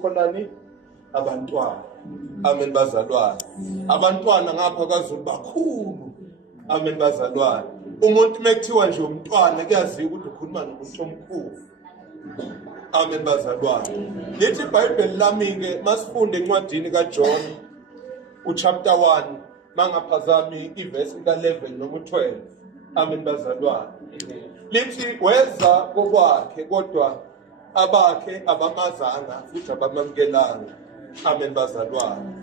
khonani abantwana. Amen bazalwane. Abantwana ngapha kaZulu bakhulu. Amen bazalwane. Umuntu mekuthiwa nje umntwana kuyaziwa ukuthi ukhuluma nomuntu omkhulu. Amen bazalwane. Lithi iBhayibheli lami-ke masifunde encwadini kaJohn uchapter 1 mangaphazami ivesi ka11 noma 12. Amen bazalwane. Lithi weza kokwakhe kodwa abakhe abamazanga futhi abamankelanga. Amen bazalwane.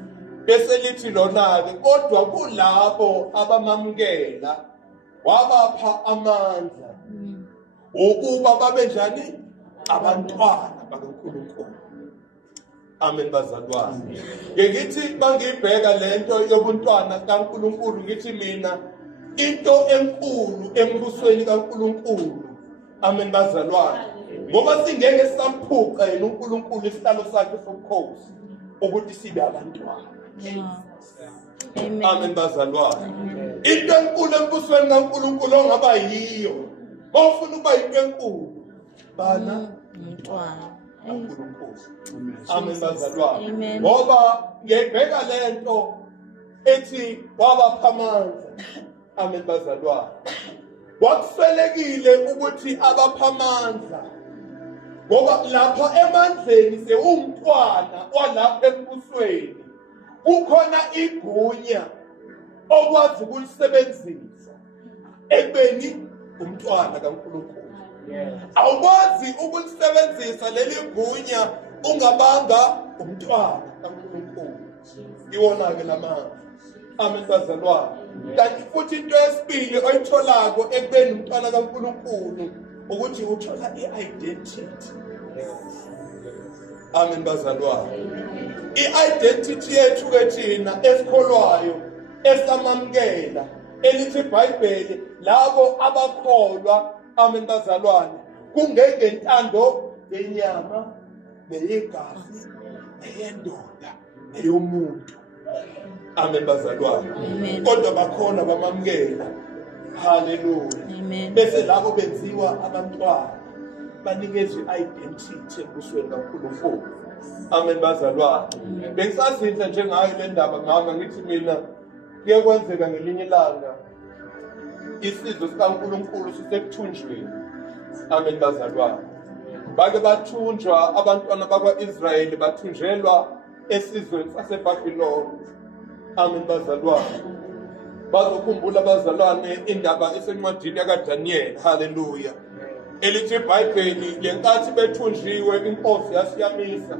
Bese lithi lona-ke kodwa kulabo abamamkela wabapha amandla ukuba babe njani abantwana bakaNkulunkulu. Amen bazalwane. Ngithi bangibheka lento yobuntwana kaNkulunkulu ngithi mina into enkulu embusweni kaNkulunkulu. Amen bazalwane. Ngoba singeke samphuqa yena uNkulunkulu isihlalo sakhe sobukhosi ukuthi sibe abantwana. Amen bazalwane. Into enkulu embusweni kaNkulunkulu ongaba yiyo bawufuna ukuba into enkulu bana umntwana uNkulunkulu. Amen bazalwane. Ngoba ngiyibheka lento ethi wabapha amandla. Amen bazalwane. Wakuswelekile ukuthi abapha amandla ngoba lapha emandleni sewumntwana walapha embusweni kukhona igunya okwazi ukulisebenzisa ekubeni umntwana kaNkulunkulu. Awukwazi ukulisebenzisa leli gunya ungabanga umntwana kaNkulunkulu. Iwona-ke lamandla. Amen bazalwane. Kanti futhi into yesibili oyitholako ekubeni umntwana kaNkulunkulu ukuthi uthola i-identity. Amen bazalwane. I-identity yethu-ke thina esikholwayo esamamkela elithi iBhayibheli labo abakholwa. Amen bazalwane. Kungengentando yenyama neyegazi neyendoda neyomuntu. Amen bazalwane. Kodwa bakhona bamamkela. Hallelujah. Bese labo benziwa abantwana banikezwe identity embusweni kaNkulunkulu. Amen bazalwane. Bengisazinhle njengayo le ndaba ngama ngithi mina kuyekwenzeka ngelinye ilanga isizwe sikaNkulunkulu sisekuthunjweni. Amen bazalwane. Bake bathunjwa abantwana bakwa-Israyeli bathunjelwa esizweni saseBhabhiloni. Amen bazalwane. Bazokhumbula bazalwane indaba esencwadini yakaDaniel. Hallelujah. Elithi iBhayibheli ngenkathi bethunjiwe inkosi yasiyamisa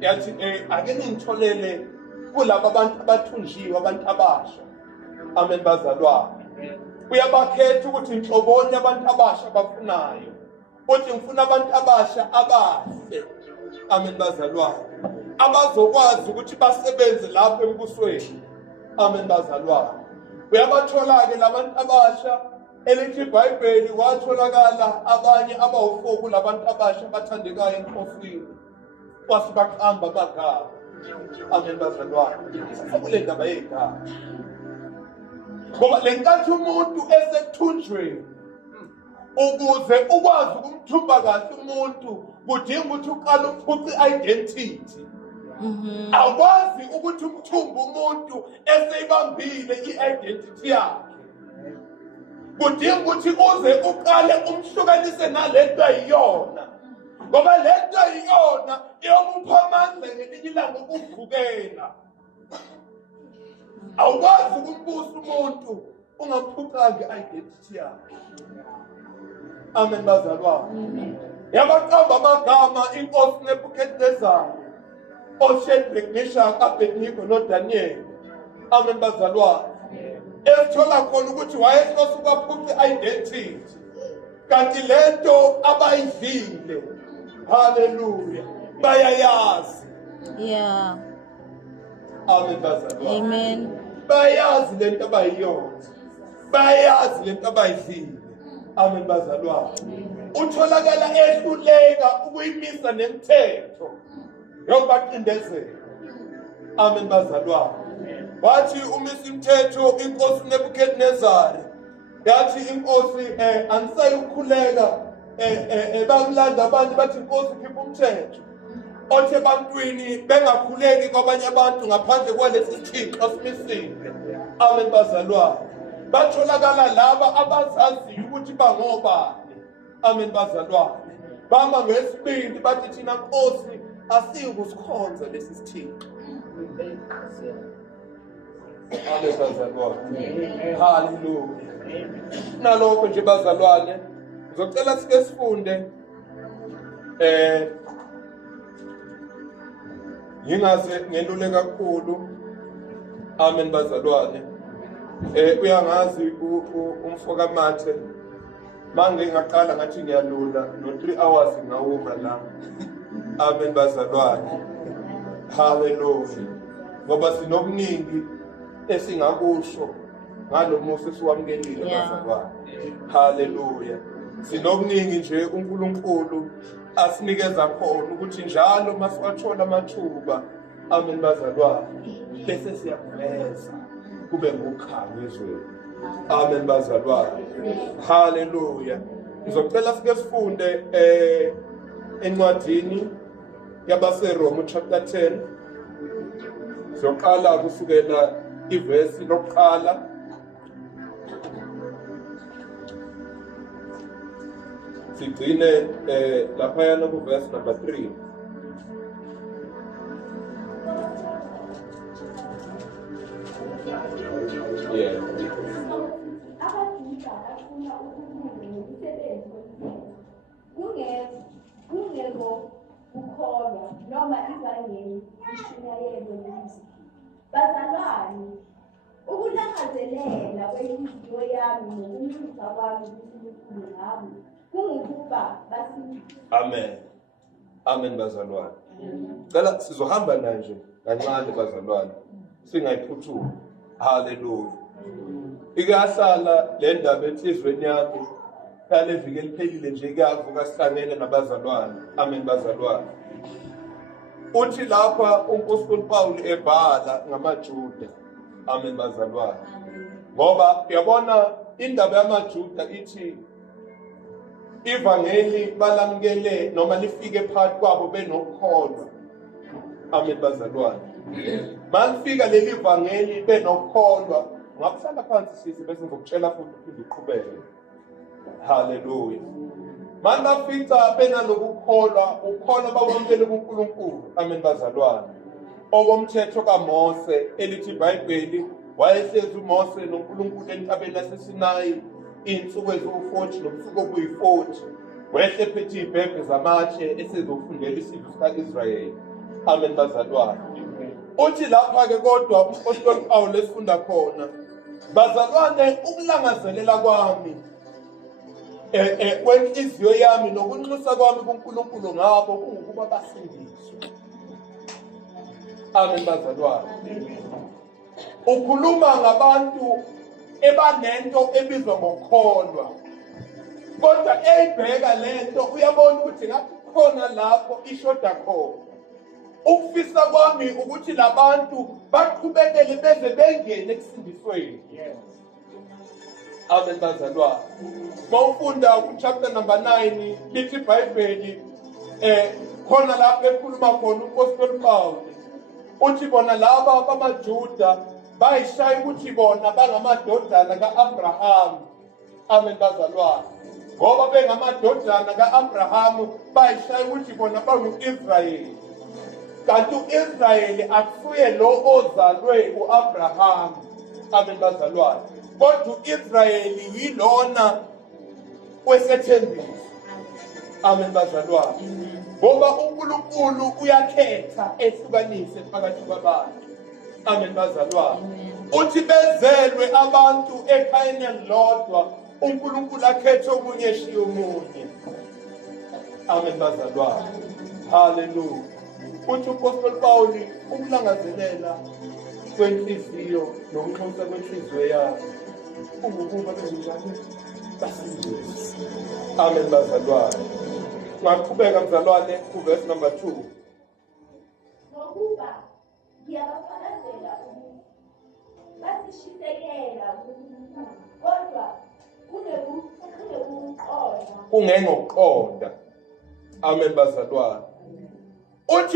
yathi ake ningitholele kulabo abantu abathunjiwe abantu abasha. Amen bazalwane. Uyabakhetha ukuthi inhlobonye abantu abasha bafunayo. Uthi ngifuna abantu abasha abahle. Amen bazalwane. Abazokwazi ukuthi basebenze lapho embusweni. Amen bazalwane. Uyabathola-ke labantu abasha elithi iBhayibheli watholakala abanye abawu4 kulabantu abasha bathandekayo enkosini. Wasibaqamba amagama. Amen bazalwane. Sakule ndaba yegama. Ngoba lenkathi umuntu esekuthunjweni ukuze ukwazi ukumthumba kahle umuntu kudinga ukuthi uqale uphuce identity. Awukwazi ukuthi umthumbe umuntu eseyibambile i-identity yakhe. Kudinga ukuthi uze uqale umhlukanise nalento ayiyona. Ngoba lento ayiyona iyomupha amandla ngelinye ilanga ukuvukela. Awukwazi ukumbusa umuntu ungamphucanga i-identity yakhe. Amen bazalwane. Yabaqamba amagama inkosi Nebukadnezar, oShadrach, Meshach, Abednego noDaniel. Amen bazalwane. Esithola khona ukuthi wayehlose ukuphuca i-identity. Kanti lento abayidlile. Hallelujah. Bayayazi. Yeah. Amen bazalwane. Amen. Bayazi lento abayiyona. Bayazi lento abayidlile. Amen bazalwane. Utholakala ehluleka ukuyimisa nemithetho yokubaqindezela. Amen bazalwane. Wathi umisa imithetho inkosi Nebukadnezar yathi inkosi angisayi ukukhuleka bamlanda abantu bathi inkosi khipha umthetho. othi ebantwini bengakhuleki kwabanye abantu ngaphandle kwalesi Thixo simisile. Amen bazalwane. Batholakala laba abazaziyo ukuthi bangobani. Amen bazalwane. Bama ngesibindi bathi thina Nkosi asikusikhonza lesi Thixo. Amen bazalwane. Hallelujah. Nalokho nje bazalwane ngizocela sike sifunde ngingaze ngelule kakhulu. Amen bazalwane. Uyangazi umfoka mathe manje ngaqala ngathi ngiyalula no 3 hours ngawuma la. Amen bazalwane. Hallelujah. Ngoba sinokuningi esingakusho ngalo musa esiwamkelile bazalwane. Hallelujah. Sinokuningi nje uNkulunkulu asinikeza khona ukuthi njalo masiwathola amathuba. Amen bazalwane. Bese siyaveza kube ngokhaya ezweni. Amen bazalwane. Hallelujah. Ngizocela sike sifunde encwadini yabaseRoma chapter 10. Sizoqala kusukela ivesi lokuqala sigcine laphayana ku verse number 3. Yeah. ukholwa noma ivangeli ishunyayelo lezwi. Bazalwane, ukulangazelela kwenhliziyo yami nokunxusa kwami kuNkulunkulu ngami kungukuba basindiswe. Amen. Amen bazalwane. Cela sizohamba nje kancane bazalwane. Singayiphuthumi. Hallelujah. Ikahlala le ndaba enhlizweni yami kale viki eliphelile nje kuyavuka sihlangene nabazalwane. Amen bazalwane. Uthi lapha uNkosikazi Paul ebhala ngamaJuda. Amen bazalwane. Ngoba uyabona indaba yamaJuda ithi ivangeli balamkele noma lifike phakathi kwabo benokholwa. Amen bazalwane. Malifika leli ivangeli benokholwa ngakuhlala phansi sisi bese ngizokutshela futhi ukuthi uqhubeke. Hallelujah. Manafika benalokukholwa ukholwa bawamkele kuNkulunkulu. Amen bazalwane. Okomthetho kaMose elithi iBhayibheli wayehlezi uMose noNkulunkulu entabeni yaseSinayi insuku eziwu-40 nobusuku obuyi-40 wehle ephethe ibhebhe zamatshe esezofundela isizwe sika-Israyeli. Amen bazalwane. Uthi lapha-ke kodwa uNkosikazi Paul esifunda khona bazalwane ukulangazelela kwami kwenhliziyo yami nokunxusa kwami kuNkulunkulu ngabo kungukuba basindiswe. Amen bazalwane. Ukhuluma ngabantu ebanento ebizwa ngokholwa. Kodwa eyibheka lento uyabona ukuthi ngathi khona lapho ishoda khona. Ukufisa kwami ukuthi labantu baqhubekele beze bengene ekusindisweni. Amen bazalwane. Mawufunda ku-chapter number 9 lithi iBhayibheli khona lapho ekhuluma khona uNkosikazi Paul uthi bona laba bamaJuda bayishaya ukuthi bona bangamadodana ka-Abraham. Amen bazalwane. Ngoba bengamadodana ka-Abraham bayishaya ukuthi bona bangu-Israyeli. Kanti u-Israyeli akusuye lo ozalwe u-Abraham. Amen bazalwane. Kodwa u-Israyeli yilona wesethembiso. Amen bazalwane. Ngoba uNkulunkulu uyakhetha ehlukanise phakathi kwabantu. Amen bazalwane. Uthi bezelwe abantu ekhayeni elilodwa uNkulunkulu akhethe omunye eshiye omunye. Amen bazalwane. Hallelujah. Uthi uNkosikazi Paul ukulangazelela kwenhliziyo nokunxusa kwenhliziyo yakhe kungukuba benjani basindiswe. Amen bazalwane. Ngaqhubeka mzalwane ku verse number 2. Ngokuba ngiyabafakazela ukuthi basishisekela kuNkulunkulu kodwa kunekuqonda. Kungengokuqonda. Amen bazalwane. Uthi